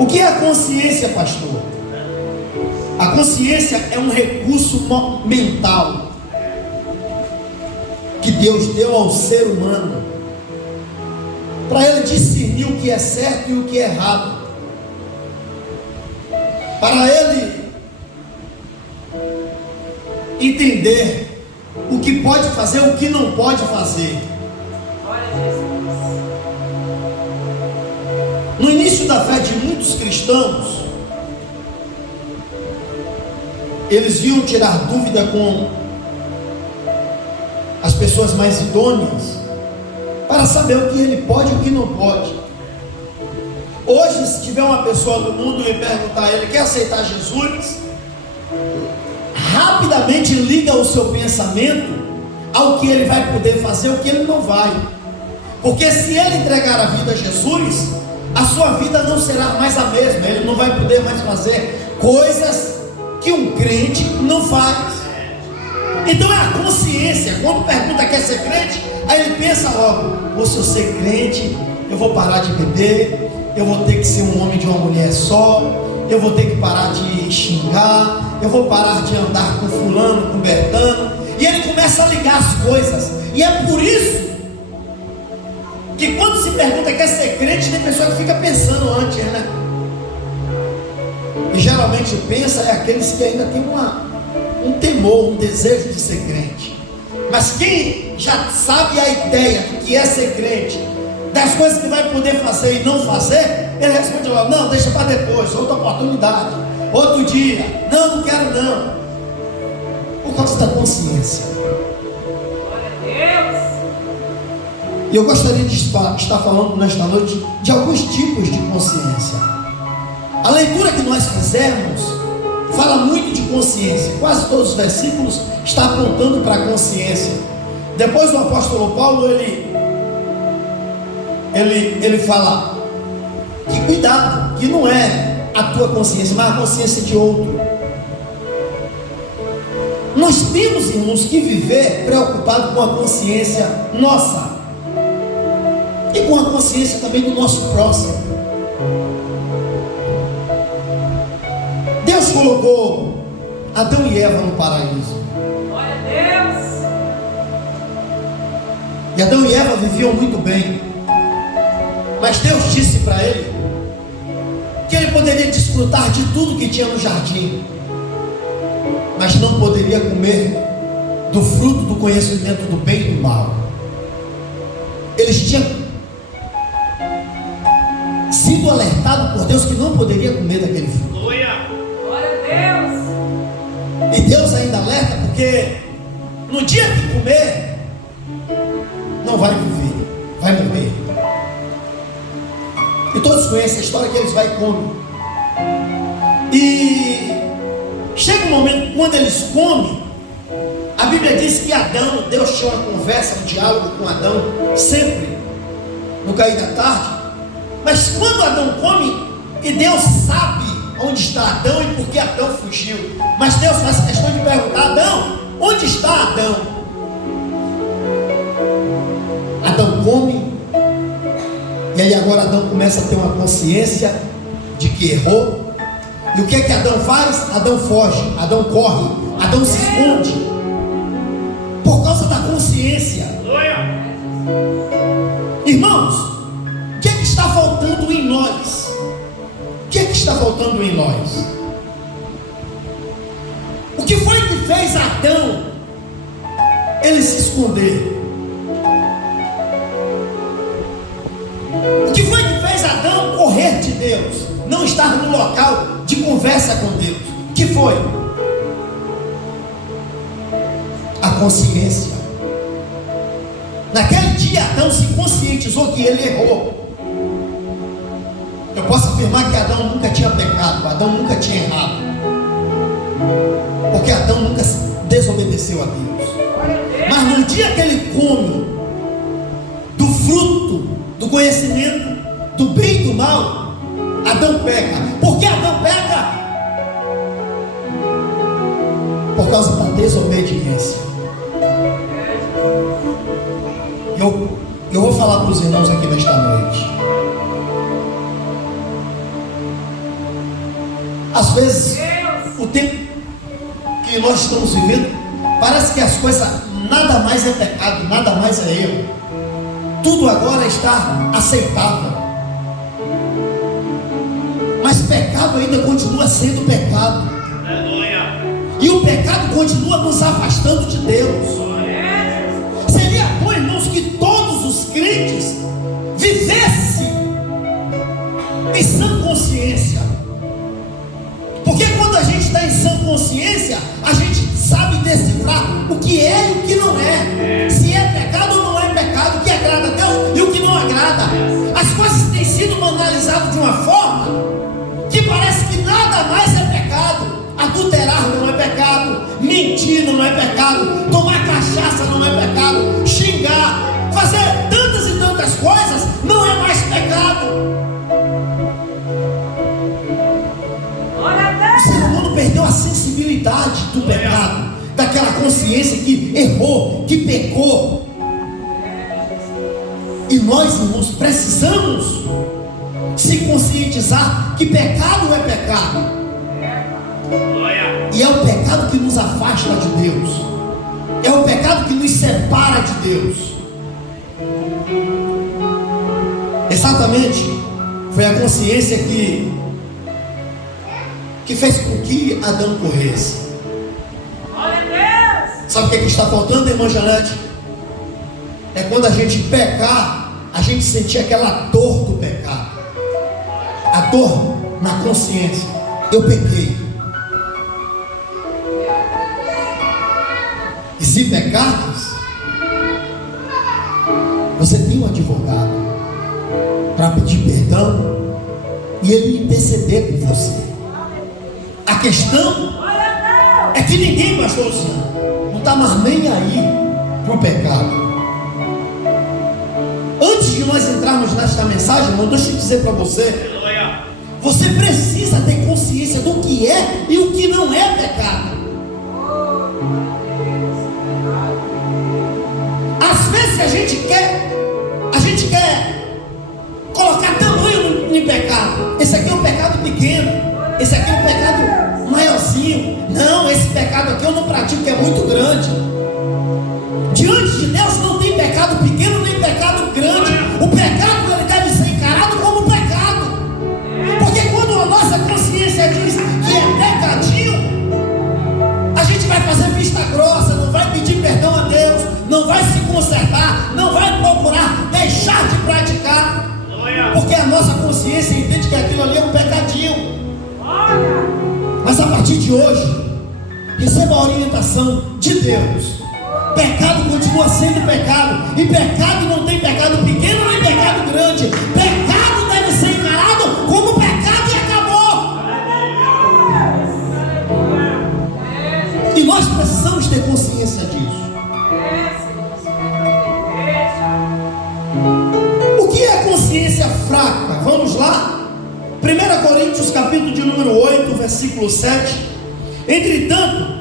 O que é a consciência, pastor? A consciência é um recurso mental que Deus deu ao ser humano para ele discernir o que é certo e o que é errado, para ele entender o que pode fazer e o que não pode fazer. No início da fé de muitos cristãos, eles vinham tirar dúvida com as pessoas mais idôneas para saber o que ele pode e o que não pode. Hoje, se tiver uma pessoa no mundo e perguntar a ele, quer aceitar Jesus? Rapidamente liga o seu pensamento ao que ele vai poder fazer e o que ele não vai. Porque se ele entregar a vida a Jesus, a sua vida não será mais a mesma. Ele não vai poder mais fazer coisas que um crente não faz. Então é a consciência. Quando pergunta quer ser crente, aí ele pensa logo: se eu ser crente, eu vou parar de beber, eu vou ter que ser um homem de uma mulher só, eu vou ter que parar de xingar, eu vou parar de andar com fulano, com Bertano. E ele começa a ligar as coisas. E é por isso que quando se pergunta quer ser crente, tem pessoa que fica pensando antes, né? E geralmente pensa é aqueles que ainda tem um temor, um desejo de ser crente. Mas quem já sabe a ideia do que é ser crente, das coisas que vai poder fazer e não fazer, ele responde logo: não, deixa para depois, outra oportunidade, outro dia, não quero não. Por causa da consciência. E eu gostaria de estar falando nesta noite de alguns tipos de consciência. A leitura que nós fizemos fala muito de consciência. Quase todos os versículos estão apontando para a consciência. Depois o apóstolo Paulo, ele fala que cuidado, que não é a tua consciência, mas a consciência de outro. Nós temos, irmãos, que viver preocupado com a consciência nossa e com a consciência também do nosso próximo. Deus colocou Adão e Eva no paraíso. Glória a Deus. E Adão e Eva viviam muito bem. Mas Deus disse para ele que ele poderia desfrutar de tudo que tinha no jardim, mas não poderia comer do fruto do conhecimento do bem e do mal. Eles tinham sido alertados por Deus que não poderia comer daquele fruto. Glória a Deus. E Deus ainda alerta, porque no dia que comer, não vai viver, vai morrer. E todos conhecem a história que eles vão e comem. E chega um momento quando eles comem, a Bíblia diz que Adão, Deus tinha uma conversa, um diálogo com Adão, sempre no cair da tarde. Mas quando Adão come, e Deus sabe onde está Adão e por que Adão fugiu, mas Deus faz questão de perguntar: Adão, onde está Adão? Adão come, e aí agora Adão começa a ter uma consciência de que errou. E o que é que Adão faz? Adão foge, Adão corre, Adão se esconde, por causa da consciência. Irmãos, o que é que está faltando em nós? O que é que está faltando em nós? O que foi que fez Adão ele se esconder? O que foi que fez Adão correr de Deus? Não estar no local de conversa com Deus? O que foi? A consciência. Naquele dia Adão se conscientizou que ele errou. Eu posso afirmar que Adão nunca tinha pecado, Adão nunca tinha errado, porque Adão nunca desobedeceu a Deus. Mas no dia que ele come do fruto do conhecimento do bem e do mal, Adão peca. Por que Adão peca? Por causa da desobediência. Eu vou falar para os irmãos aqui nesta noite. Às vezes, o tempo que nós estamos vivendo, parece que as coisas, nada mais é pecado, nada mais é erro. Tudo agora está aceitável. Mas pecado ainda continua sendo pecado. E o pecado continua nos afastando de Deus. Seria bom, irmãos, que todos os crentes vivessem em sã consciência. Porque quando a gente está em sã consciência, a gente sabe decifrar o que é e o que não é. Se é pecado ou não é pecado, o que agrada a Deus e o que não agrada. As coisas têm sido analisadas de uma forma que parece que nada mais é pecado. Adulterar não é pecado, mentir não é pecado, tomar cachaça não é pecado, xingar, fazer tantas e tantas coisas não é mais pecado. O ser humano perdeu a sensibilidade do pecado, daquela consciência que errou, que pecou. E nós, irmãos, precisamos se conscientizar que pecado é pecado. E é o pecado que nos afasta de Deus. É o pecado que nos separa de Deus. Exatamente. Foi a consciência que fez com que Adão corresse. Sabe o que está faltando, irmã Janete? É quando a gente pecar, a gente sentir aquela dor do pecado. A dor na consciência. Eu pequei. E se pecares, você tem um advogado para pedir perdão e ele interceder por você. A questão é que ninguém, pastor Luciano, não está mais nem aí para o pecado. Antes de nós entrarmos nesta mensagem, irmão, deixa eu dizer para você, você precisa ter consciência do que é e o que não é pecado. Às vezes a gente quer colocar tamanho no pecado. Esse aqui é um pecado pequeno, esse aqui é um pecado maiorzinho. Não, esse pecado aqui eu não pratico, que é muito grande. Diante de Deus não tem pecado pequeno nem pecado grande. O pecado ele deve ser encarado como pecado. Porque quando a nossa consciência diz que é pecadinho, a gente vai fazer vista grossa, não vai pedir perdão a Deus, não vai se consertar, não vai procurar deixar de praticar, porque a nossa consciência entende que aquilo ali é um pecadinho. Mas a partir de hoje, receba a orientação de Deus. Pecado continua sendo pecado, e pecado não tem pecado pequeno nem pecado grande. Pecado deve ser encarado como pecado e acabou. E nós precisamos ter consciência disso. O que é consciência fraca? Vamos lá. 1 Coríntios capítulo de número 8, versículo 7. Entretanto,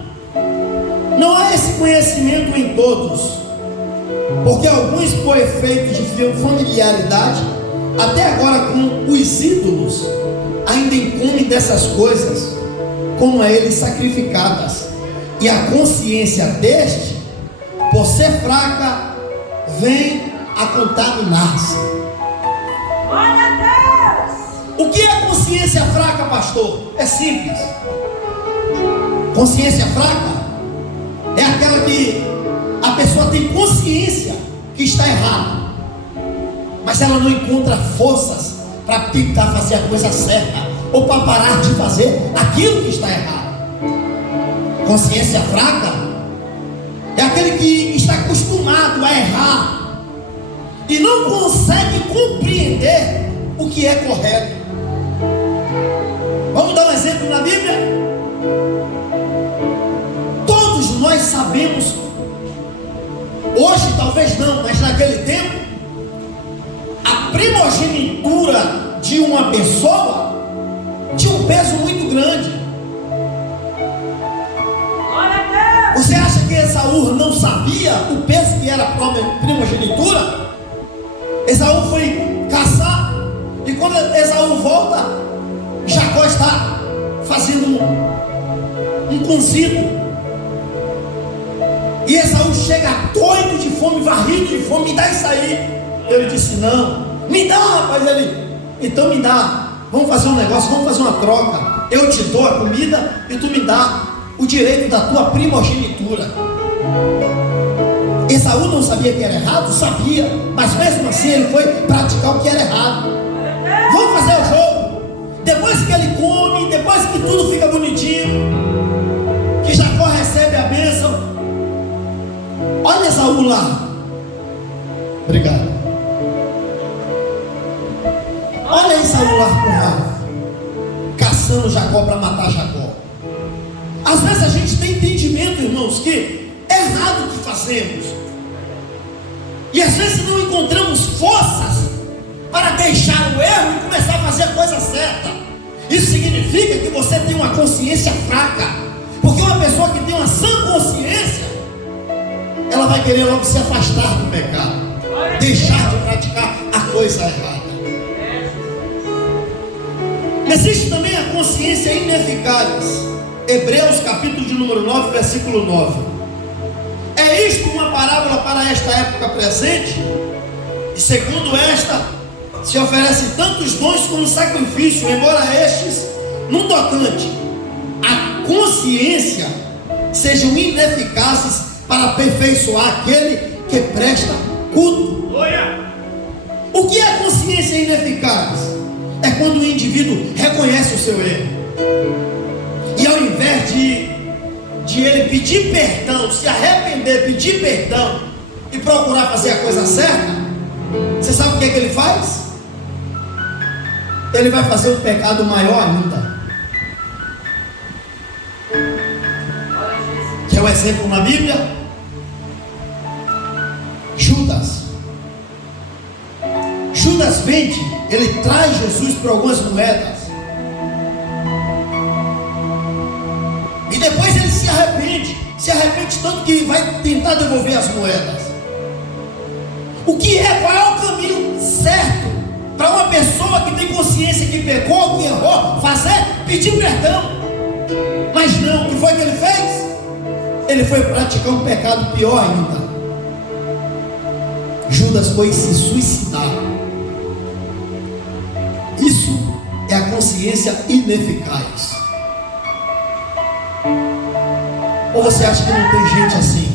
não há esse conhecimento em todos, porque alguns, por efeito de familiaridade, até agora com os ídolos, ainda incumem dessas coisas, como a eles sacrificadas, e a consciência deste, por ser fraca, vem a contaminar-se. Glória a Deus! O que é consciência fraca, pastor? É simples. Consciência fraca é aquela que a pessoa tem consciência que está errada, mas ela não encontra forças para tentar fazer a coisa certa, ou para parar de fazer aquilo que está errado. Consciência fraca é aquele que está acostumado a errar e não consegue compreender o que é correto. Vamos dar um exemplo na Bíblia? Todos nós sabemos, hoje talvez não, mas naquele tempo, a primogenitura de uma pessoa tinha um peso muito grande. Você acha que Esaú não sabia o peso que era a primogenitura? Esaú foi caçar, e quando Esaú volta, Jacó está fazendo um cozido. E Esaú chega doido de fome, varrido de fome, me dá isso aí. Ele disse: não, me dá, rapaz. Ele: então me dá, vamos fazer um negócio, vamos fazer uma troca. Eu te dou a comida e tu me dá o direito da tua primogenitura. Esaú não sabia que era errado? Sabia, mas mesmo assim ele foi praticar o que era errado. Vamos fazer o jogo. Depois que ele come, depois que tudo fica bonitinho, que Jacó recebe a bênção, olha Esaú lá. Obrigado. Olha Esaú lá com raiva, caçando Jacó para matar Jacó. Às vezes a gente tem entendimento, irmãos, que é errado o que fazemos, e às vezes não encontramos forças para deixar o erro e começar a fazer a coisa certa. Isso significa que você tem uma consciência fraca, porque uma pessoa que tem uma sã consciência, ela vai querer logo se afastar do pecado, deixar de praticar a coisa errada. Existe também a consciência ineficaz. Hebreus capítulo de número 9, versículo 9. É isto uma parábola para esta época presente? E segundo esta, se oferecem tantos dons como sacrifício, embora estes, no tocante à consciência, sejam ineficazes para aperfeiçoar aquele que presta culto. O que é consciência ineficaz? É quando o indivíduo reconhece o seu erro, e ao invés de ele pedir perdão, se arrepender, pedir perdão e procurar fazer a coisa certa, você sabe o que é que ele faz? Ele vai fazer um pecado maior ainda. Quer um exemplo na Bíblia? Judas vende, ele traz Jesus por algumas moedas, e depois ele se arrepende tanto que vai tentar devolver as moedas. Qual é o caminho certo para uma pessoa que tem consciência que pecou, que errou, fazer? Pedir perdão. Mas não, o que foi que ele fez? Ele foi praticar um pecado pior ainda. Judas foi se suicidar. Isso é a consciência ineficaz. Ou você acha que não tem gente assim,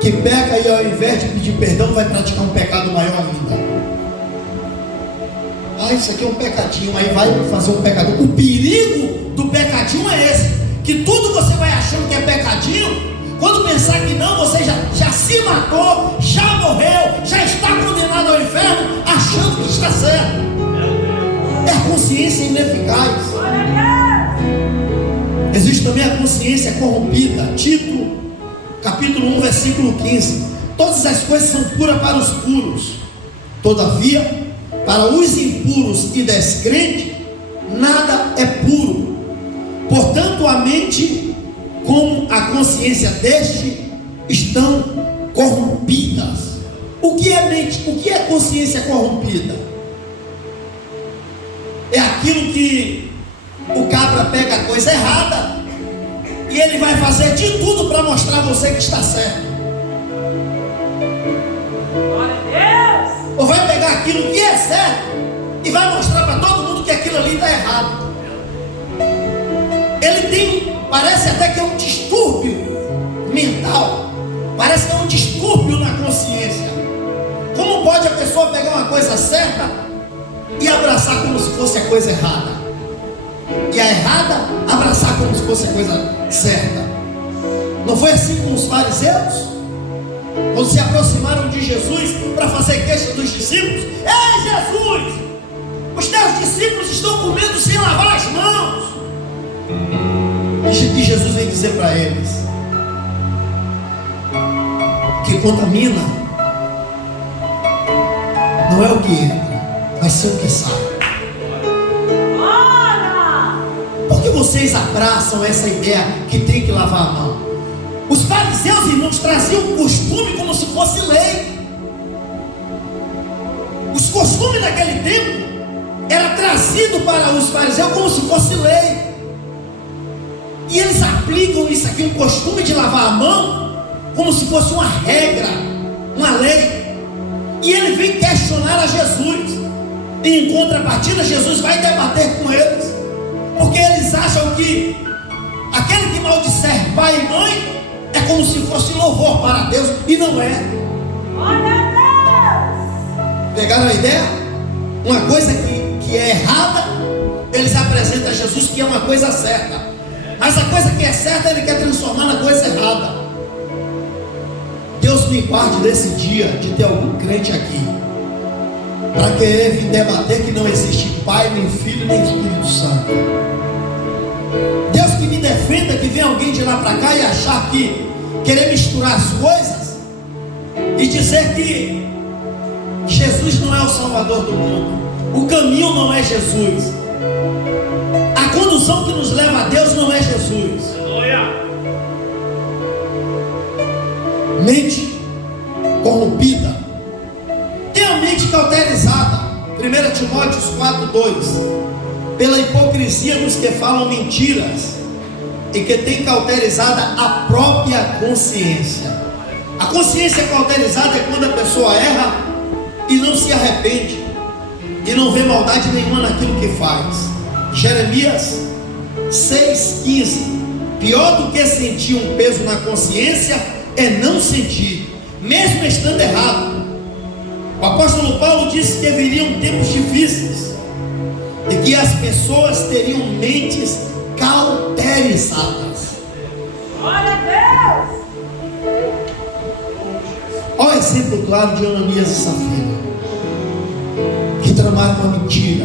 que peca e ao invés de pedir perdão vai praticar um pecado maior ainda? Isso aqui é um pecadinho, aí vai fazer um pecado. O perigo do pecadinho é esse, que tudo você vai achando que é pecadinho, quando pensar que não, você já se matou, já morreu, já está condenado ao inferno, achando que está certo. É a consciência ineficaz. Existe também a consciência corrompida. Tito, capítulo 1, versículo 15. Todas as coisas são puras para os puros, todavia, para os impuros e descrentes, nada é puro. Portanto, a mente como a consciência deste estão corrompidas. O que é mente? O que é consciência corrompida? É aquilo que o cabra pega a coisa errada e ele vai fazer de tudo para mostrar a você que está certo. Glória a Deus! Ou vai pegar aquilo que é certo e vai mostrar para todo mundo que aquilo ali está errado. Ele tem, parece até que é um distúrbio mental, parece que é um distúrbio na consciência. Como pode a pessoa pegar uma coisa certa e abraçar como se fosse a coisa errada, e a errada abraçar como se fosse a coisa certa? Não foi assim com os fariseus, quando se aproximaram de Jesus para fazer queixa dos discípulos? Ei, Jesus, os teus discípulos estão comendo sem lavar as mãos. E Jesus vem dizer para eles que contamina não é o que entra, mas sim o que sai. Por que vocês abraçam essa ideia que tem que lavar a mão? Os fariseus, irmãos, traziam o costume como se fosse lei. Os costumes daquele tempo era trazido para os fariseus como se fosse lei. E eles aplicam isso aqui, o costume de lavar a mão, como se fosse uma regra, uma lei. E ele vem questionar a Jesus. E em contrapartida, Jesus vai debater com eles, porque eles acham que aquele que maldisser pai e mãe é como se fosse louvor para Deus, e não é. Glória a Deus! Pegaram a ideia? Uma coisa que é errada, eles apresentam a Jesus que é uma coisa certa, mas a coisa que é certa ele quer transformar na coisa errada. Deus me guarde desse dia de ter algum crente aqui para querer vir debater que não existe Pai, nem Filho, nem Espírito Santo. Deus que me defenda que venha alguém de lá para cá e achar que querer misturar as coisas e dizer que Jesus não é o Salvador do mundo, o caminho não é Jesus, a condução que nos leva a Deus não é Jesus. Mente corrompida, tem a mente cauterizada. 1 Timóteo 4:2, pela hipocrisia dos que falam mentiras e que tem cauterizada a própria consciência. A consciência cauterizada é quando a pessoa erra e não se arrepende e não vê maldade nenhuma naquilo que faz. Jeremias 6,15, pior do que sentir um peso na consciência é não sentir, mesmo estando errado. O apóstolo Paulo disse que viriam tempos difíceis e que as pessoas teriam mentes cauterizadas. Glória a Deus! Olha o exemplo claro de Ananias e Safira, que tramaram uma mentira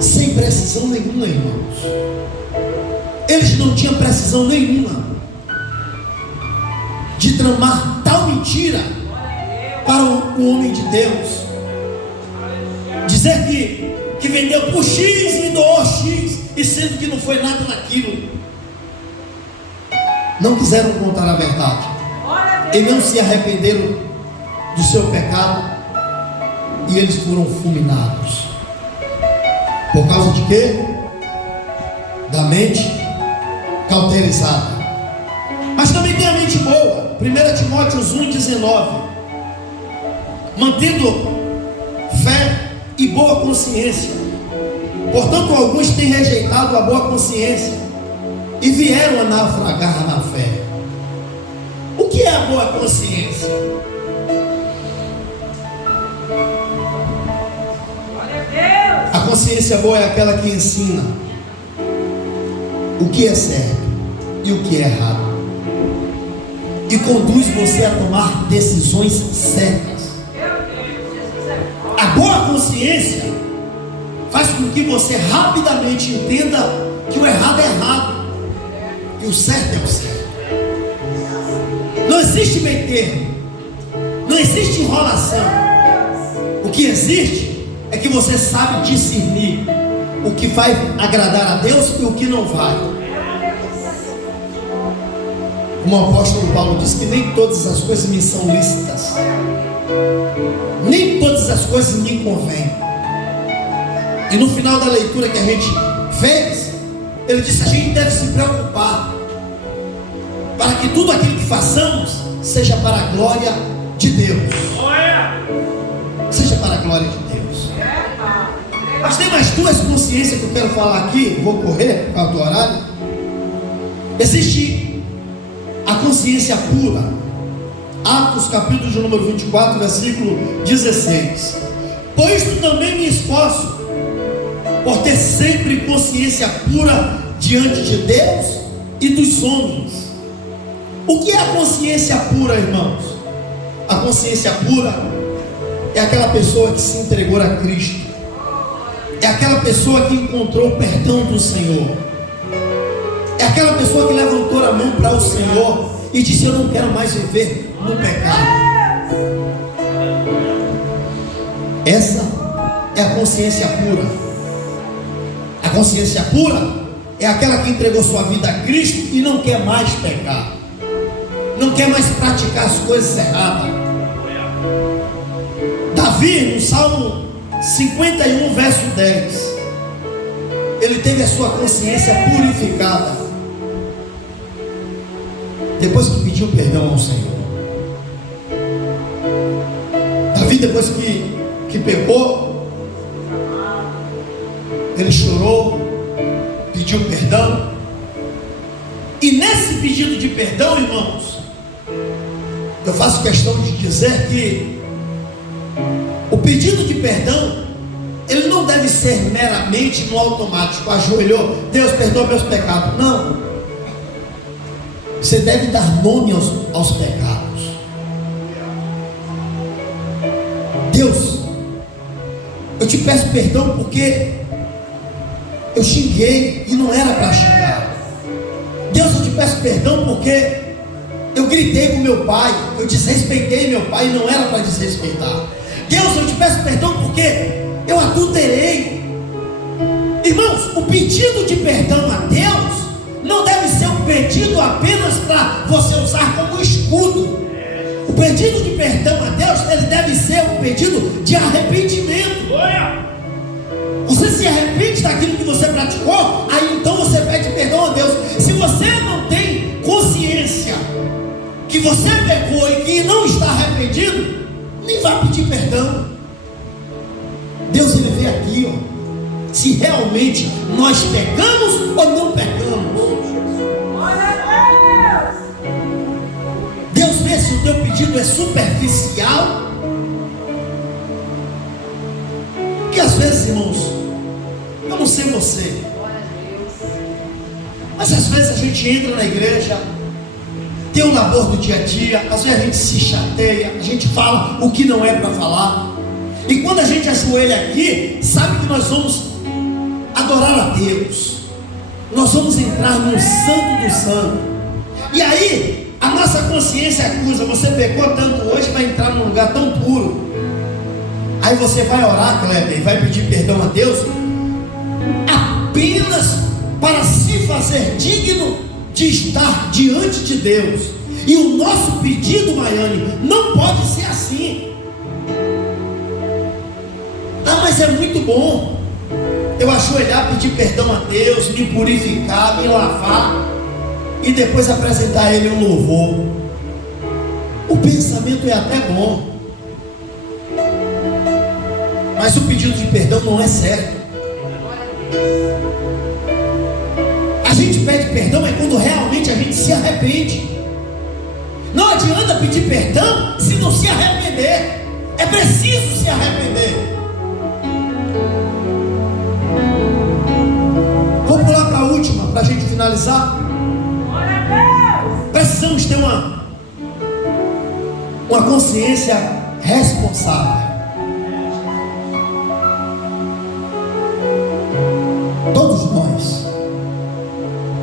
sem precisão nenhuma, irmãos. Eles não tinham precisão nenhuma de tramar tal mentira para o homem de Deus, dizer que vendeu por X e doou X, e sendo que não foi nada daquilo. Não quiseram contar a verdade e não se arrependeram do seu pecado, e eles foram fulminados. Por causa de quê? Da mente cauterizada. Mas também tem a mente boa. 1 Timóteo 1,19, mantendo fé e boa consciência. Portanto, alguns têm rejeitado a boa consciência e vieram a naufragar na fé. O que é a boa consciência? Glória a Deus! A consciência boa é aquela que ensina o que é certo e o que é errado, e conduz você a tomar decisões certas. A boa consciência faz com que você rapidamente entenda que o errado é errado e o certo é o certo. Não existe meio termo, não existe enrolação. O que existe é que você sabe discernir o que vai agradar a Deus e o que não vai. Como o apóstolo Paulo diz que nem todas as coisas me são lícitas, nem todas as coisas me convêm. E no final da leitura que a gente fez, ele disse: a gente deve se preocupar para que tudo aquilo que façamos seja para a glória de Deus. Seja para a glória de Deus. Mas tem mais duas consciências que eu quero falar aqui. Vou correr por causa do horário. Existe a consciência pura. Atos capítulo de número 24, versículo 16. Por isso também me esforço por ter sempre consciência pura diante de Deus e dos homens. O que é a consciência pura, irmãos? A consciência pura é aquela pessoa que se entregou a Cristo, é aquela pessoa que encontrou o perdão do Senhor, é aquela pessoa que levantou a mão para o Senhor e disse: eu não quero mais viver no pecado. Essa é a consciência pura. A consciência pura é aquela que entregou sua vida a Cristo e não quer mais pecar, não quer mais praticar as coisas erradas. Davi, no Salmo 51, verso 10, ele teve a sua consciência purificada. Depois que pediu perdão ao Senhor. Davi, depois que pecou, ele chorou, pediu perdão. E nesse pedido de perdão, irmãos, eu faço questão de dizer que o pedido de perdão, ele não deve ser meramente no automático. Ajoelhou, Deus perdoa meus pecados. Não. Você deve dar nome aos pecados. Deus, eu te peço perdão porque eu xinguei e não era para xingar. Deus, eu te peço perdão porque eu gritei com meu pai, eu desrespeitei meu pai e não era para desrespeitar. Deus, eu te peço perdão porque eu adulterei. Irmãos, o pedido de perdão a Deus não deve ser um pedido apenas para você usar como escudo. O pedido de perdão a Deus, ele deve ser um pedido de arrependimento. Você se arrepende daquilo que você praticou, aí então você pede perdão a Deus. Se você não tem consciência que você pecou e que não está arrependido, nem vai pedir perdão. Deus, ele vê aqui, ó, se realmente nós pecamos ou não pecamos. Deus vê se o teu pedido é superficial. Porque às vezes, irmãos, eu não sei você, mas às vezes a gente entra na igreja, tem um labor do dia a dia, às vezes a gente se chateia, a gente fala o que não é para falar. E quando a gente ajoelha aqui, sabe que nós vamos adorar a Deus, nós vamos entrar no Santo do Santo. E aí, a nossa consciência acusa: você pecou tanto hoje, vai entrar num lugar tão puro. Aí você vai orar, Kleber, e vai pedir perdão a Deus, apenas para se fazer digno de estar diante de Deus. E o nosso pedido, Maiane, não pode ser assim. Ah, mas é muito bom eu ajoelhar, pedir perdão a Deus, me purificar, me lavar e depois apresentar a Ele um louvor. O pensamento é até bom, mas o pedido de perdão não é certo. A gente pede perdão é quando realmente a gente se arrepende. Não adianta pedir perdão se não se arrepender. É preciso se arrepender. Vou pular para a última, para a gente finalizar. Precisamos ter uma consciência responsável. Todos nós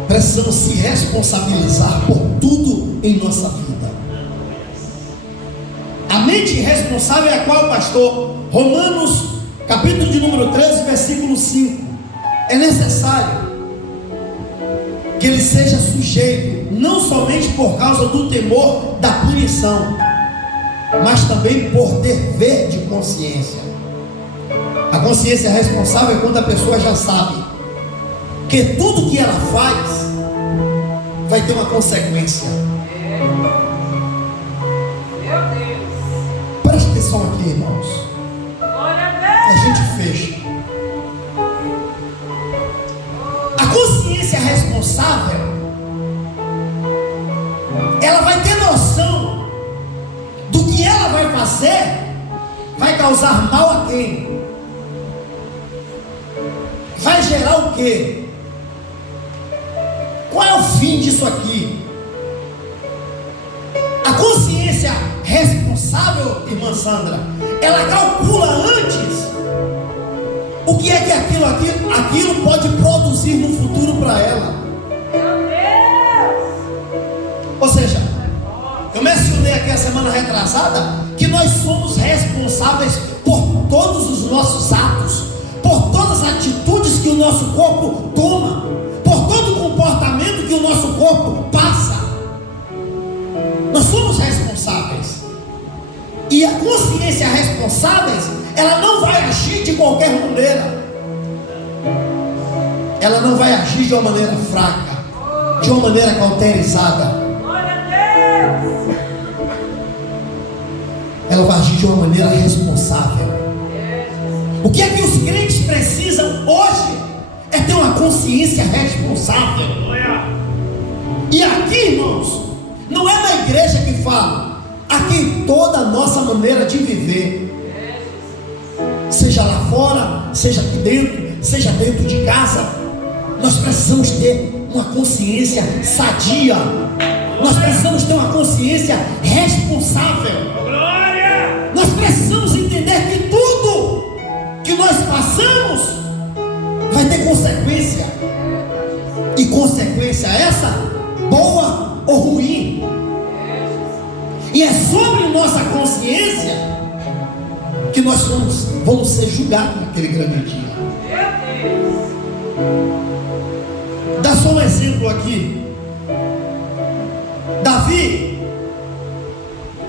precisamos se responsabilizar por tudo em nossa vida. A mente responsável é a qual, pastor? Romanos, capítulo de número 13, versículo 5. É necessário que ele seja sujeito, não somente por causa do temor da punição, mas também por dever de consciência. A consciência responsável é quando a pessoa já sabe que tudo que ela faz vai ter uma consequência. Meu Deus. Preste atenção aqui, irmãos. A gente fecha. A consciência responsável, ela vai ter noção do que ela vai fazer, vai causar mal a quem? Vai gerar o quê? Qual é o fim disso aqui? A consciência responsável, irmã Sandra, ela calcula antes o que é que aquilo pode produzir no futuro para ela. Meu Deus. Ou seja, eu mencionei aqui a semana retrasada que nós somos responsáveis por todos os nossos atos, por todas as atitudes que o nosso corpo toma, por todo o comportamento que o nosso corpo passa. Nós somos responsáveis. E a consciência responsável, ela não vai agir de qualquer maneira. ela não vai agir de uma maneira fraca, de uma maneira cauterizada. Glória a Deus. Ela vai agir de uma maneira responsável. O que é que os crentes precisam hoje? É ter uma consciência responsável. E aqui, irmãos, não é na igreja que fala. Aqui toda a nossa maneira de viver, seja lá fora, seja aqui dentro, seja dentro de casa, nós precisamos ter uma consciência sadia. Nós precisamos ter uma consciência responsável. Nós precisamos entender que tudo que nós passamos vai ter consequência. E consequência essa, boa ou ruim. E é sobre nossa consciência que nós vamos ser julgados naquele grande dia. Dá só um exemplo aqui. Davi,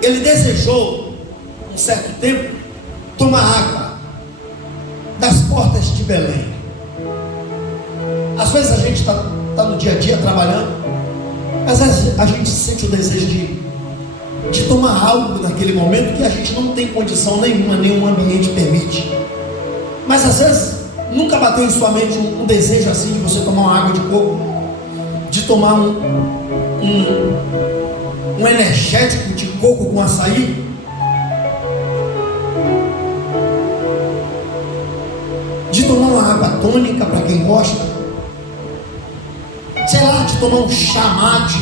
ele desejou um certo tempo tomar água das portas de Belém. Às vezes a gente está no dia a dia trabalhando, às vezes a gente sente o desejo de tomar algo naquele momento que a gente não tem condição nenhuma, nenhum ambiente permite. Mas às vezes nunca bateu em sua mente um desejo assim de você tomar uma água de coco, de tomar um energético de coco com açaí? De tomar uma água tônica para quem gosta, sei lá, de tomar um chá mate,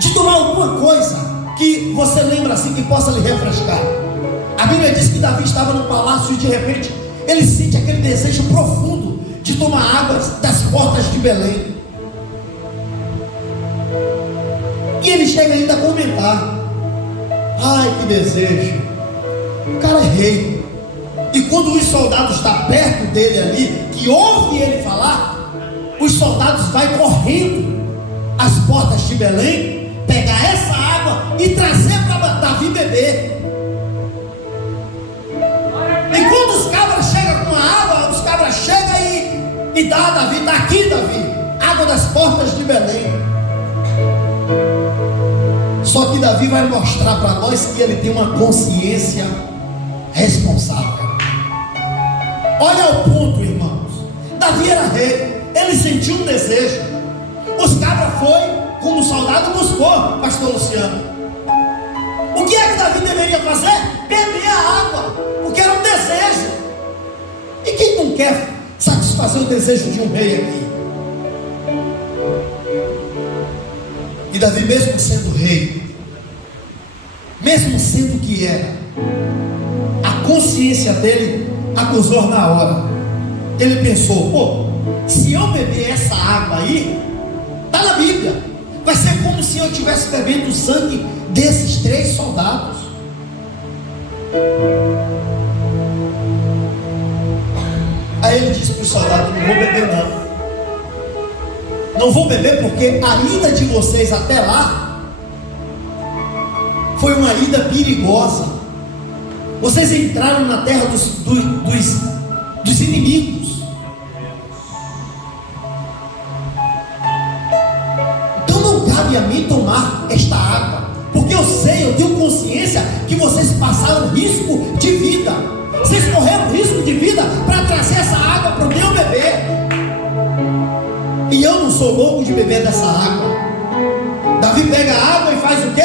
de tomar alguma coisa que você lembra assim que possa lhe refrescar. A Bíblia diz que Davi estava no palácio e de repente ele sente aquele desejo profundo de tomar água das portas de Belém. E ele chega ainda a comentar: ai, que desejo, o cara é rei. E quando os soldados estão perto dele ali, que ouve ele falar, os soldados vão correndo às portas de Belém, pegar essa água e trazer para Davi beber. E quando os cabras chegam com a água, os cabras chegam e dá a Davi: está aqui, Davi, água das portas de Belém. Só que Davi vai mostrar para nós que ele tem uma consciência responsável. Olha o ponto, irmãos. Davi era rei, ele sentiu um desejo. Os cabras foi como o soldado buscou, pastor Luciano. O que é que Davi deveria fazer? Beber a água, porque era um desejo. E quem não quer satisfazer o desejo de um rei aqui? E Davi, mesmo sendo rei, mesmo sendo o que era, a consciência dele acusou na hora. Ele pensou: pô, se eu beber essa água aí, está na Bíblia, vai ser como se eu estivesse bebendo o sangue desses 3 soldados. Aí ele disse para o soldado: não vou beber não. Não vou beber porque a ida de vocês até lá foi uma ida perigosa. Vocês entraram na terra dos inimigos. Então não cabe a mim tomar esta água, porque eu sei, eu tenho consciência que vocês passaram risco de vida. Vocês correram risco de vida para trazer essa água para o meu bebê. E eu não sou louco de beber dessa água. Davi pega a água e faz o quê?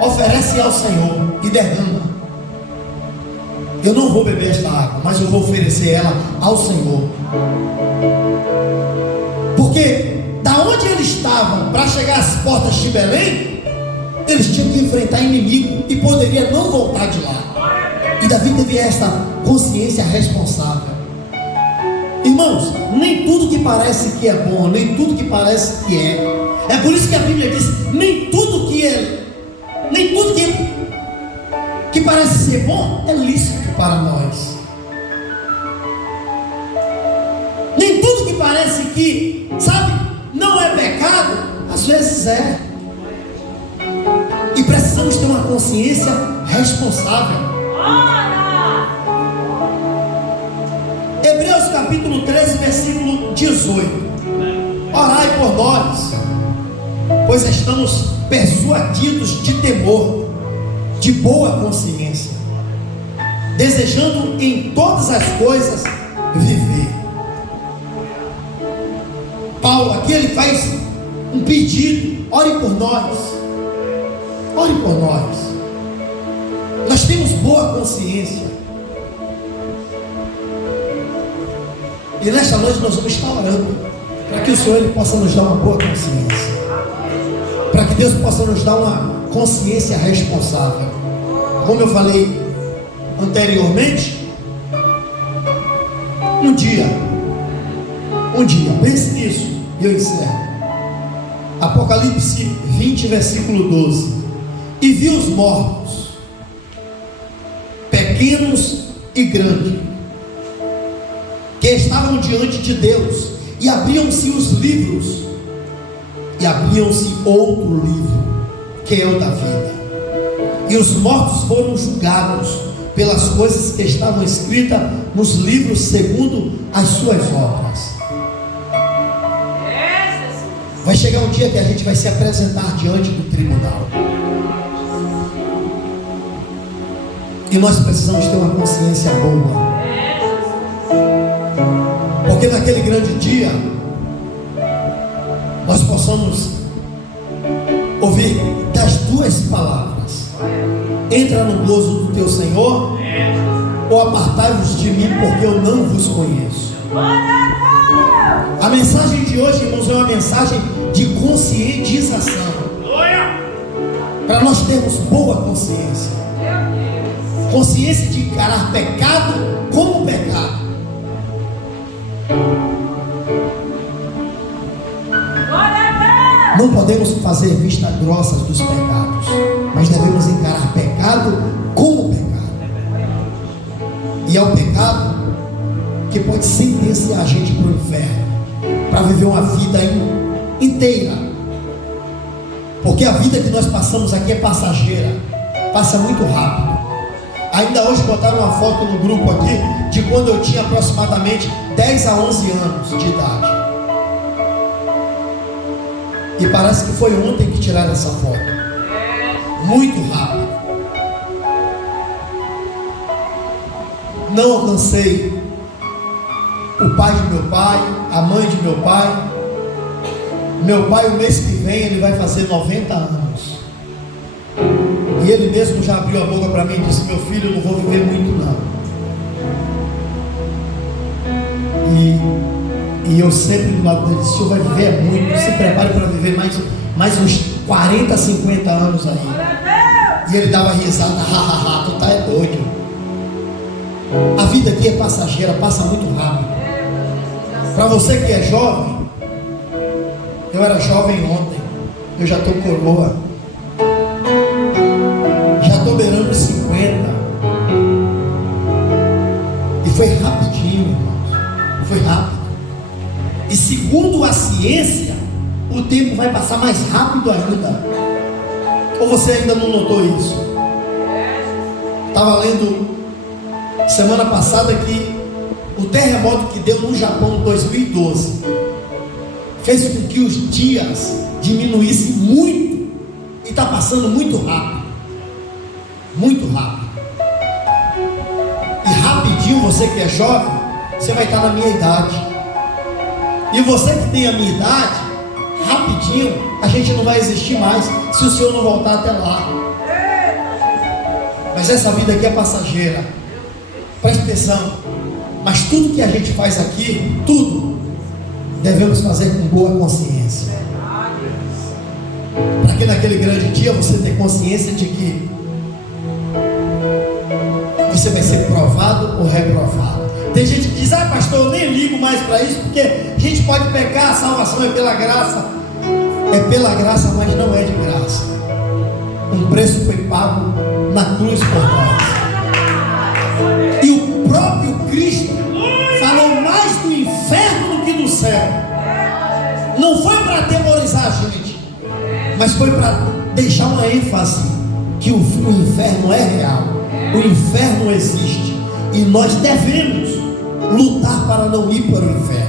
Oferece ao Senhor e derrama. Eu não vou beber esta água, mas eu vou oferecer ela ao Senhor. Porque da onde eles estavam para chegar às portas de Belém, eles tinham que enfrentar inimigo e poderia não voltar de lá. E Davi teve esta consciência responsável. Irmãos, nem tudo que parece que é bom, nem tudo que parece que é. É por isso que a Bíblia diz: nem tudo que parece ser bom é lícito para nós. Nem tudo que parece que, sabe, não é pecado, às vezes é. E precisamos ter uma consciência responsável. Hebreus capítulo 13, versículo 18. Orai por nós, pois estamos persuadidos de temor, de boa consciência, desejando em todas as coisas viver. Paulo aqui ele faz um pedido: ore por nós, ore por nós. Nós temos boa consciência, e nesta noite nós vamos estar orando para que o Senhor ele possa nos dar uma boa consciência, para que Deus possa nos dar uma consciência responsável. Como eu falei anteriormente, um dia, pense nisso e eu encerro. Apocalipse 20, versículo 12: e vi os mortos, pequenos e grandes, que estavam diante de Deus, e abriam-se os livros, e abriam-se outro livro, que é o da vida, e os mortos foram julgados pelas coisas que estavam escritas nos livros segundo as suas obras. Vai chegar um dia que a gente vai se apresentar diante do tribunal, e nós precisamos ter uma consciência boa, porque naquele grande dia nós possamos ouvir das duas palavras: entra no gozo do teu Senhor, ou apartai-vos de mim, porque eu não vos conheço. A mensagem de hoje, irmãos, é uma mensagem de conscientização, para nós termos boa consciência, consciência de encarar pecado como pecado. Não podemos fazer vista grossa dos pecados, mas devemos encarar pecado como pecado. E é o pecado que pode sentenciar a gente para o inferno, para viver uma vida inteira. Porque a vida que nós passamos aqui é passageira, passa muito rápido. Ainda hoje botaram uma foto no grupo aqui de quando eu tinha aproximadamente 10 a 11 anos de idade. E parece que foi ontem que tiraram essa foto. Muito rápido. Não alcancei o pai de meu pai, a mãe de meu pai. Meu pai, o mês que vem, ele vai fazer 90 anos. E ele mesmo já abriu a boca para mim e disse: meu filho, eu não vou viver muito não. E eu sempre do lado dele disse: o senhor vai viver muito, se prepare para viver mais uns 40, 50 anos aí. E ele dava risada: hahaha, tu tá doido. A vida aqui é passageira, passa muito rápido. Para você que é jovem, eu era jovem ontem, eu já estou coroa, já estou beirando 50. E foi rapidinho, irmãos, foi rápido. E segundo a ciência, o tempo vai passar mais rápido ainda. Ou você ainda não notou isso? Estava lendo semana passada que o terremoto que deu no Japão em 2012 fez com que os dias diminuíssem muito. E está passando muito rápido. Muito rápido. E rapidinho, você que é jovem, você vai estar na minha idade. E você que tem a minha idade, rapidinho, a gente não vai existir mais se o Senhor não voltar até lá. Mas essa vida aqui é passageira. Preste atenção. Mas tudo que a gente faz aqui, tudo, devemos fazer com boa consciência. Para que naquele grande dia você tenha consciência de que você vai ser provado ou reprovado. Tem gente que diz: ah, pastor, eu nem ligo mais para isso, porque a gente pode pecar, a salvação é pela graça. É pela graça, mas não é de graça. Um preço foi pago na cruz por nós. E o próprio Cristo falou mais do inferno do que do céu. Não foi para atemorizar a gente, mas foi para deixar uma ênfase que o inferno é real. O inferno existe. E nós devemos lutar para não ir para o inferno.